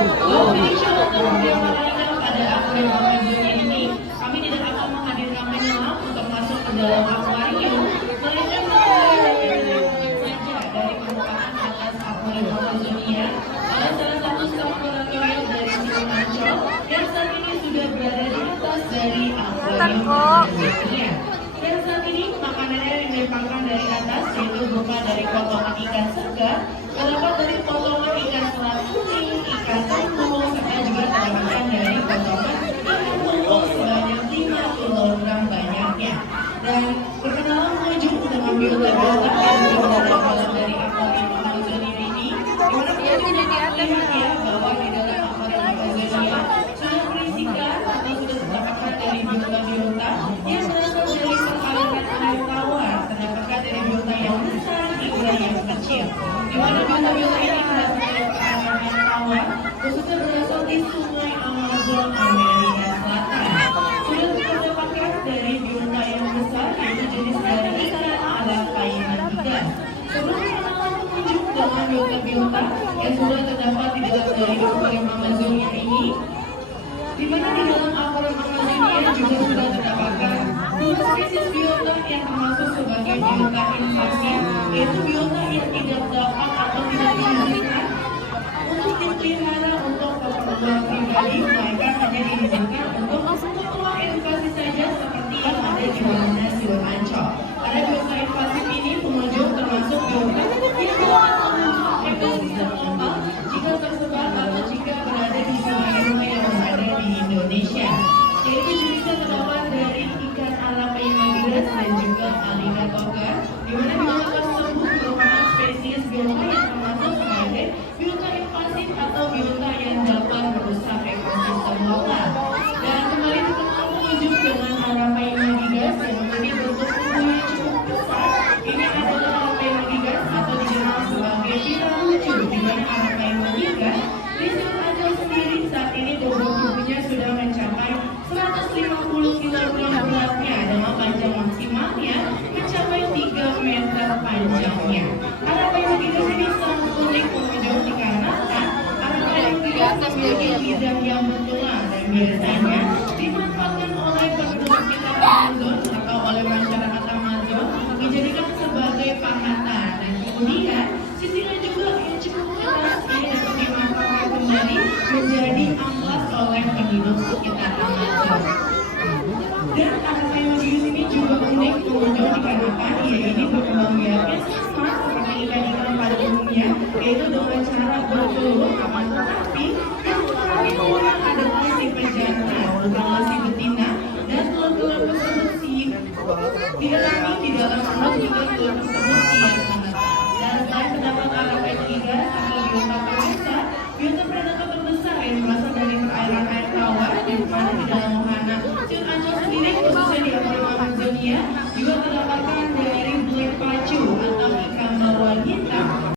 Insya untuk menyampaikan pada akuarium Amazonia ini, kami tidak akan menghadirkan penyelam untuk masuk ke dalam akuarium, melainkan saja dari permukaan atas akuarium Amazonia oleh salah satu staf kuratorial dari Situ Ancol yang saat ini sudah berada di atas dari akuarium Amazonia. Dan saat ini makanannya yang dilemparkan dari atas yaitu berupa dari potongan ikan segar, terdapat dari potongan ikan selat kuning, ikan tembung, serta juga terdapat dari potongan ikan tembung sebanyak 5 kilogram banyaknya. Dan perkenalan pengunjung dengan biota-biota yang sudah berasal dari akuarium Amazonia ini, dimana pengunjung dapat melihat ya bahwa di dalam akuarium Amazonia sudah berisikan atau sudah terdapatkan dari biota-biota yang berasal dari perairan air tawar, terdapatkan dari biota yang besar hingga yang kecil. Di mana biota-biota ini berasal dari perairan air tawar, khususnya berasal di Sungai Amazon Amerika Selatan. Sudah terdapatkan dari biota yang besar yaitu jenis dari ikan Arapaima gigas. Sebelum perkenalan pengunjung dengan biota-biota yang sudah terdapat di dalam dari akuarium Amazonia ini, di mana di dalam akuarium Amazonia juga sudah terdapatkan 2 spesies biota yang termasuk sebagai biota invasif, yaitu biota yang tidak dapat atau tidak diizinkan untuk dipelihara untuk keperluan pribadi, melainkan hanya diizinkan untuk keperluan edukasi saja seperti yang ada di Wahana Situ Ancol. Pada biota invasif ini pengunjung termasuk biota yang dapat memuncul ekosistem lokal jika tersebar atau jika berada di sungai-sungai yang ada di Indonesia. Yaitu jenisnya terdapat dari ikan Arapaima gigas dan juga alligator, di mana biota tersebut merupakan spesies biota yang termasuk sebagai biota invasif atau biota yang dapat merusak ekosistem lokal. Dan kembali dikenal pengunjung dengan Arapaima gigas yang memiliki bentuk tubuh yang cukup besar. Ini adalah Arapaima gigas atau dikenal sebagai pirang lucu, di mana Arapaima gigas di Situ Ancol sendiri saat ini bobot tubuhnya sudah mencapai 150 kg beratnya dengan panjang maksimalnya mencapai 3 meter panjangnya. Arapaima gigas ini sangat unik pengunjung dikarenakan Arapaima gigas memiliki lidah yang bertulang dan biasanya dimanfaatkan oleh penduduk sekitar Amazon atau oleh masyarakat Amazon dijadikan sebagai pahatan. Dan kemudian sisinya juga yang cukup keras ini dapat dimanfaatkan kembali menjadi amplas oleh penduduk sekitar Amazon. Dan Arapaima gigas ini juga unik pengunjung dikarenakan ia ini berkembang biaknya sama seperti ikan-ikan pada umumnya, yaitu dengan cara bertelur, akan tetapi yang mengalami adalah si pejantan, bukanlah si betina, dan telur-telur tersebut dialami di dalam perut hingga telur tersebut siap menetas. Dan selain terdapat Arapaima gigas atau biota terbesar, biota predator terbesar yang berasal dari perairan air tawar, di mana di dalam wahana Situ Ancol sendiri khususnya di akuarium Amazonia